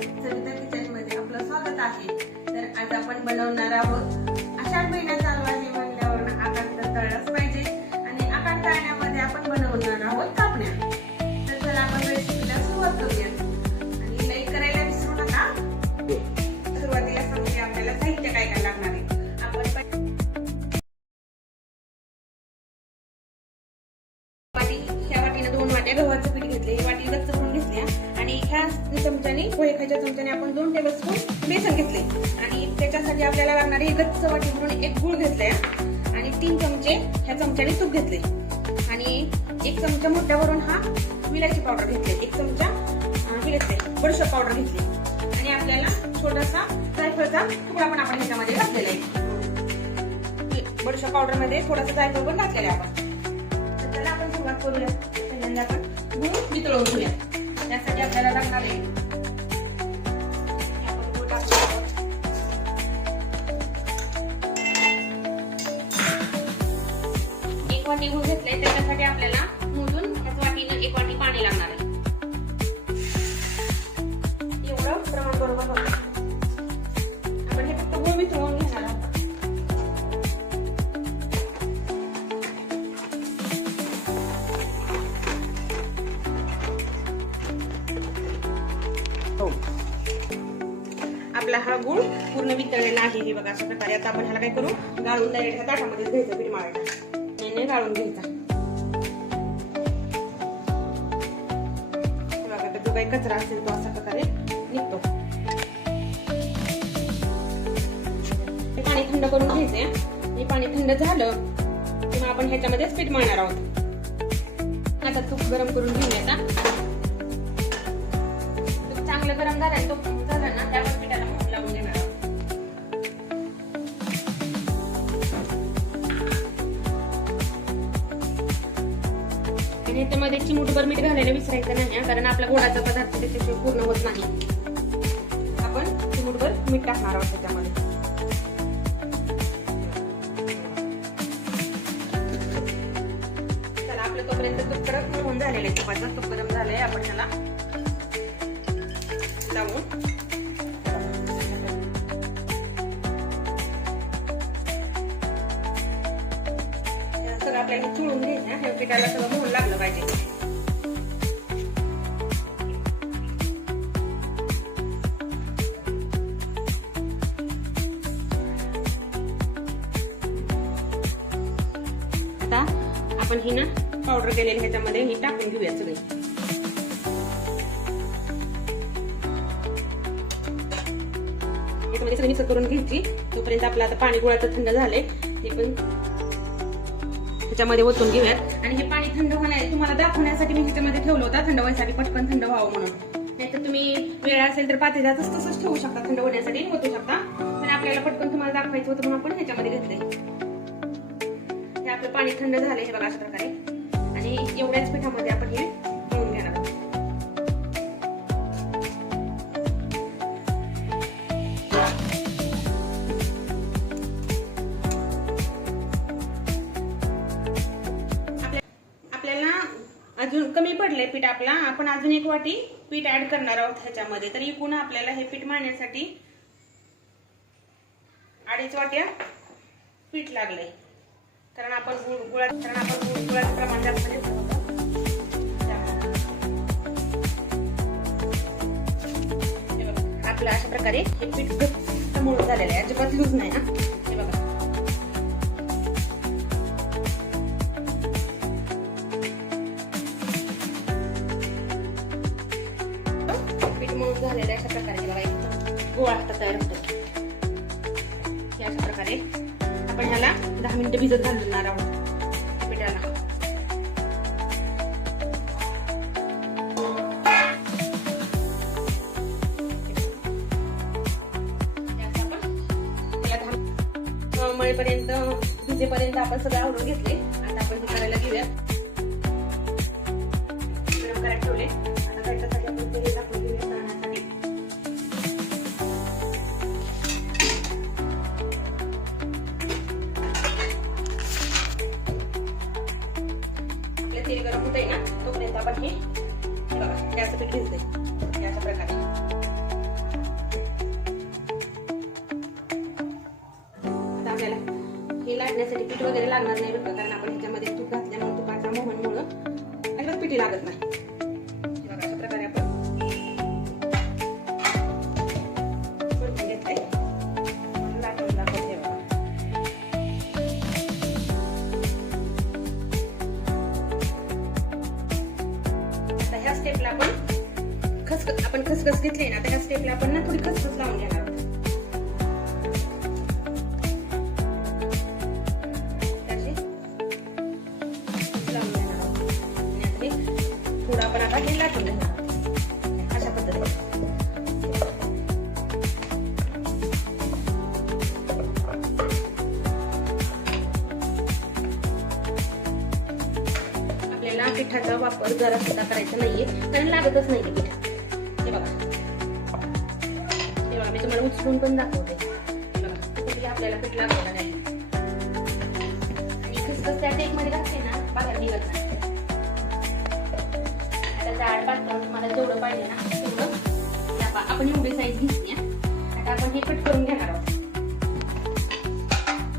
Savita kitchen मध्ये आपलं स्वागत आहे. तर आज आपण बनवणार आहोत, आषाढ महिना चालू आहे म्हणल्यावर आकाड तर तळलंच पाहिजे आणि आकाड तळण्यामध्ये आपण बनवणार आहोत कापण्या. तर चला आपण रेसिपीला सुरुवात करूया आणि लाईक करायला विसरू नका. सुरुवातीला सांगते आपल्याला साहित्य काय काय लागणार आहे. ह्या वाटीने 2 वाट्या गव्हाचं पीठ घेतले, ही वाटी गच्च करून घेतली आणि ह्या चमच्याने पोहे खायच्या चमच्याने आपण 2 टेबलस्पून बेसन घेतले आणि त्याच्यासाठी आपल्याला लागणारे गच्च वाटी म्हणून 1 गूळ घेतले आणि 3 चमचे ह्या चमच्याने तूप घेतले आणि 1 चमचा मोठ्यावरून हा विलायची पावडर घेतली, 1 चमचा हे घेतले बडीशेप पावडर घेतली आणि आपल्याला छोटासा जायफळचा तुकडा पण आपण ह्याच्यामध्ये घातलेला आहे. बडीशेप पावडर मध्ये थोडासा जायफळ पण घातलेला आहे आपण. आपण सुरुवात करूया. पहिल्यांदा आपण गूळ वितळवून घेऊया. त्यासाठी आपल्याला लागणार आहे आपण गूळ टाकूया. 1 वाटी गूळ घेतले, त्याच्यासाठी आपल्याला मोजून 1 वाटीने 1 वाटी पाणी लागणार आहे. एवढं प्रमाण बरोबर होतं. आपण हे फक्त गूळ वितळवून घेणार आहोत. आपला हा गूळ पूर्ण वितळलेला आहे. हे बघा अशा प्रकारे. आता आपण ह्याला काय करू, गाळून डायरेक्ट ह्या ताटामध्ये घ्यायचं, पीठ मळायचं नाही गाळून घ्यायचा. बघा जो काही कचरा असेल तो अशा प्रकारे निघतो. हे पाणी थंड करून घ्यायचंय. हे पाणी थंड झालं की मग आपण ह्याच्यामध्येच पीठ मळणार आहोत. आता तूप गरम करून घेऊया. चांगलं गरम झालं तो झाला ना, त्यावर पिठाला मोड लावून देणार आहोत. आणि ह्याच्यामध्ये चिमूटभर मीठ घालायला विसरायचं नाही, कारण आपला गोडाचा पदार्थ त्याच्याशिवाय पूर्ण होत नाही. आपण चिमूटभर मीठ टाकणार आहोत त्याच्यामध्ये. चला आपलं तोपर्यंत तूप कडक होऊन झालेलं आहे. तुपाचा तूप गरम झालंय. आपण ह्याला लावून सगळं आपल्याला चुळून घ्यायचं. हे पिठाला सगळं मोहन लागलं पाहिजे. आता आपण ही ना पावडर केलेली ह्याच्यामध्ये ही टाकून घेऊया सगळी. सगळी मिक्स करून घ्यायची. तोपर्यंत आपलं आता पाणी गुळाचं थंड झालंय, ते पण ह्याच्यामध्ये ओतून घेऊयात. आणि हे पाणी थंड होणार तुम्हाला दाखवण्यासाठी मी ह्याच्यामध्ये ठेवलं होतं, थंड व्हायसाठी, पटकन थंड व्हावं म्हणून. नाहीतर तुम्ही वेळ असेल तर पातेल्यात तसंच ठेवू शकता, थंड होण्यासाठी ओतू शकता. पण आपल्याला पटकन तुम्हाला दाखवायचं होतं म्हणून आपण ह्याच्यामध्ये घेतलंय. हे आपलं पाणी थंड झालंय हे बघा अशा प्रकारे. आणि एवढ्याच पिठामध्ये आपण हे मळून घेणार आहोत. अजून कमी पडले पीठ आपला. आपण अजून 1 वाटी पीठ ऍड करणार आहोत ह्याच्यामध्ये. तर एकूण आपल्याला हे पीठ मळण्यासाठी 2.5 वाट्या पीठ लागले, कारण आपण गुळाचं प्रमाण जास्त घेतलं होतं. आपलं अशा प्रकारे हे पीठ घट्ट मळून झालेलं आहे, अजिबात लूज नाही. हे बघा झालेलं आहे. अशा प्रकारे बघा गोळा तयार होतो. अशा प्रकारे आपण ह्याला 10 मिनिटं भिजत घालणार आहोत पिठाला. मळेपर्यंत भिजेपर्यंत आपण सगळं आवरून घेतले. आता आपण हे करायला घेऊया. गरम करायला ठेवले. आता त्याच्यासाठी आपण तेल टाकून घेऊया. तेल गरम होत आहे ना, तोपर्यंत आपण हे बघा गॅसचं पीठ घेतलंय अशा प्रकारे. लाटण्यासाठी पीठ वगैरे लागणार नाही बरं, कारण आपण ह्याच्यामध्ये तूप घातल्यामुळे तुपाच्या मोहनमुळं अजिबात पिठी लागत नाही. बघा अशा प्रकारे आपण करून घेतलंय. लाटून दाखवते बघा. आता ह्या स्टेपला आपण खसखस घेतली ना, तर ह्या स्टेपला आपण ना थोडी खसखस लावून घेणार आहोत. थोडं आपण आता हे लाटून घेणार अशा पद्धतीने. आपल्याला पिठाचा वापर जरा सुद्धा करायचा नाहीये, कारण लागतच नाही पिठा. हे बघा मी तुम्हाला उचलून पण दाखवते. बघा आपल्याला पीठ लागलेलं नाही आणि खसखस त्या टेक मध्ये घातली ना बाहेर निघत नाही. जाड पातळ तुम्हाला जेवढं पाहिजे ना तेवढं आपण एवढी साईज घेतली. आता आपण हे कट करून घेणार आहोत.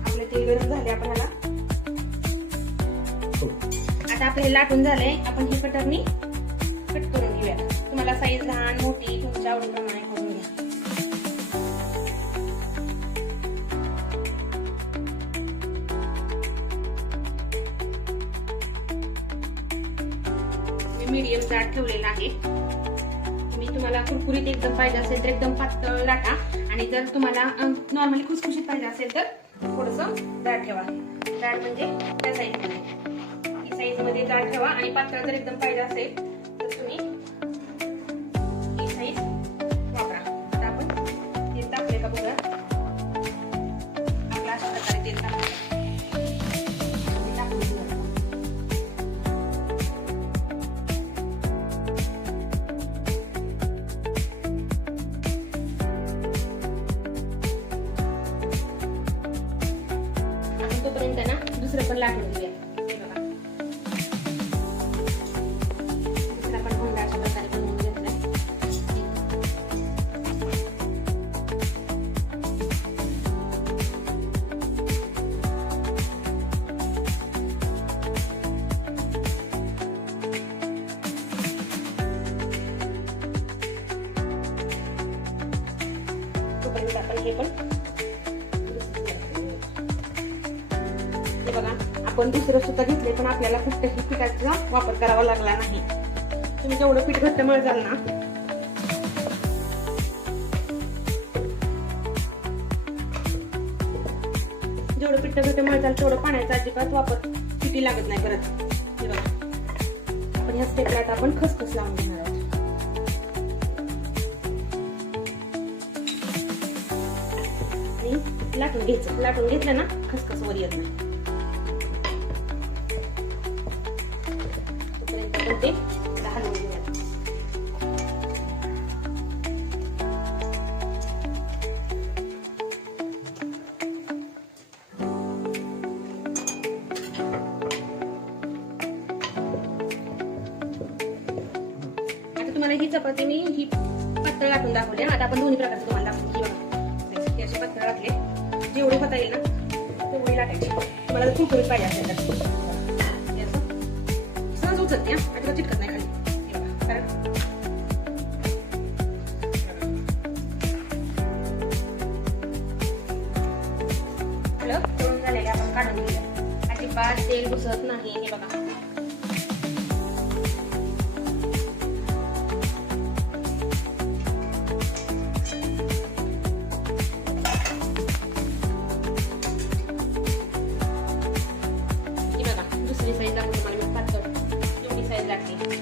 आपले तेल गरम झाले, आपण ह्याला आता आपलं हे लाटून झालंय. आपण हे कटरनी कट करून घेऊया. तुम्हाला साईज लहान मोठी तुमच्या आवडीप्रमाणे करून घ्या. मीडियम जाड ठेवलेला आहे. तुम्हाला कुरकुरीत एकदम पाहिजे असेल तर एकदम पातळ लाटा, आणि जर तुम्हाला नॉर्मली खुसखुशीत पाहिजे असेल तर थोडंसं जाड ठेवा. जाड म्हणजे त्या साईज मध्ये, ही साईज मध्ये जाड ठेवा. आणि पातळ जर एकदम पाहिजे असेल तर तुम्ही ही साईज वापरा. आता आपण तेल टाकले का बघा. आपला अशा प्रकारे तेल टाकलं. तोपर्यंत ना दुसरं पण लाटून घेऊया. दुसरा पण भोंगा अशा प्रकारे बनवून घेतलाय. तोपर्यंत आपण हे पण बघा. आपण दुसरं सुद्धा घेतले पण आपल्याला कुठल्याही पिठाचा वापर करावा लागला नाही. तुम्ही जेवढं पीठ घट्ट मळजाल ना जेवढं पीठ घट्ट मळजाल तेवढं पाण्याचा अजिबात वापर पिठी लागत नाही परत. हे बघा आपण ह्या स्टेपला आता आपण खसखस लावून घेणार आहोत. आणि लाटून घ्यायचं. लाटून घेतलं ना खसखस वर येत नाही. ते हलवून घेऊया. आता तुम्हाला ही चपाती मी ही पातळ लाटून दाखवली. आता आपण दोन्ही प्रकारचे तुम्हाला दाखवली. अशी पातळ लाटले, जेवढी होता येईल ना तेवढी लाटायची. तुम्हाला कुरकुरीत पाहिजे असेल तर उचलते. अजिबात चिटकत नाही खाली. तळून झालेले आपण काढून घेऊया. अजिबात तेल घुसत नाही. हे बघा दुसरी साईज दाखवतो तुम्हाला. मी पातळ एवढी साईज लागते.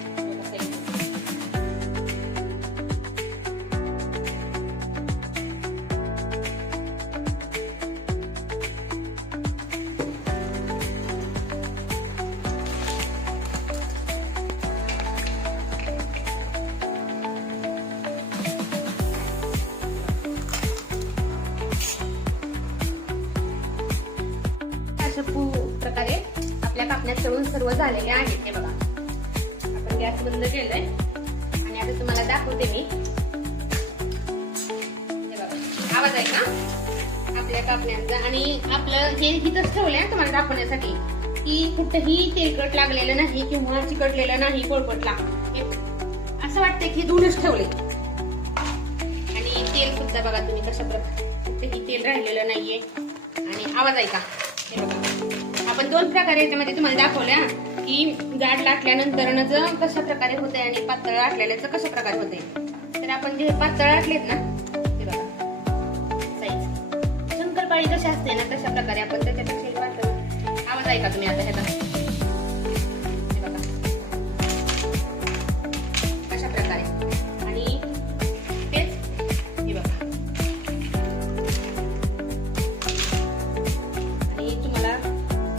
प्रकारे आपल्या कापण्यात तळून सर्व झालेले आहेत. हे बघा आपण गॅस बंद केलंय आणि आता तुम्हाला दाखवते मी. हे बघा आवाज आहे का. आपल्या कापण्यांचं. आणि आपलं हे इथंच ठेवलंय तुम्हाला दाखवण्यासाठी की कुठंही तेलकट लागलेलं नाही किंवा चिकटलेलं नाही पोळपटला. असं वाटतंय की धुवूनच ठेवले. आणि तेल सुद्धा बघा तुम्ही कशा प्रकारे, कुठेही तेल राहिलेलं नाहीये. आणि आवाज ऐका, हे बघा आपण दोन प्रकारे याच्यामध्ये तुम्हाला दाखवल्या की जाड लाटल्यानंतर कशा प्रकारे होते आणि पातळ लाटलेल्याचं कशा प्रकारे होते. तर आपण जे पातळ लाटलेत ना, हे बघा साईज शंकरपाळी कशी असते ना तशा प्रकारे आपण त्याच्यापेक्षा वाटत. आवाज ऐका तुम्ही आता ह्याचा, हे बघा अशा प्रकारे. आणि तेच हे बघा. आणि तुम्हाला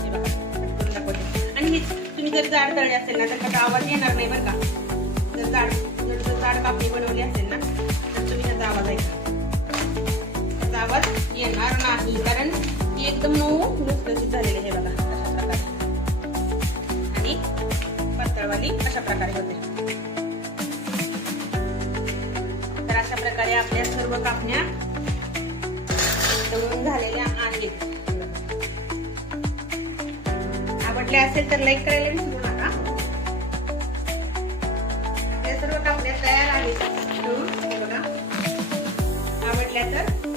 हे बघा करून दाखवते. आणि तुम्ही जर जाड तळले असेल ना तर त्याचा आवाज येणार नाही बरं का. जर जाड कापणी बनवली असेल ना तर तुम्ही त्याचा आवाज ऐका, त्याचा आवाज येणार नाही कारण ती एकदम मऊ लुसलुसीत झालेली आहे बघा अशा प्रकारे. आणि पातळवाली अशा प्रकारे होते. तर अशा प्रकारे आपल्या सर्व कापण्या तळून झालेल्या आहेत. आवडल्या असेल तर लाईक करायला विसरू नका. आपल्या सर्व कापण्या तयार आहेत. हे बघा आवडल्या तर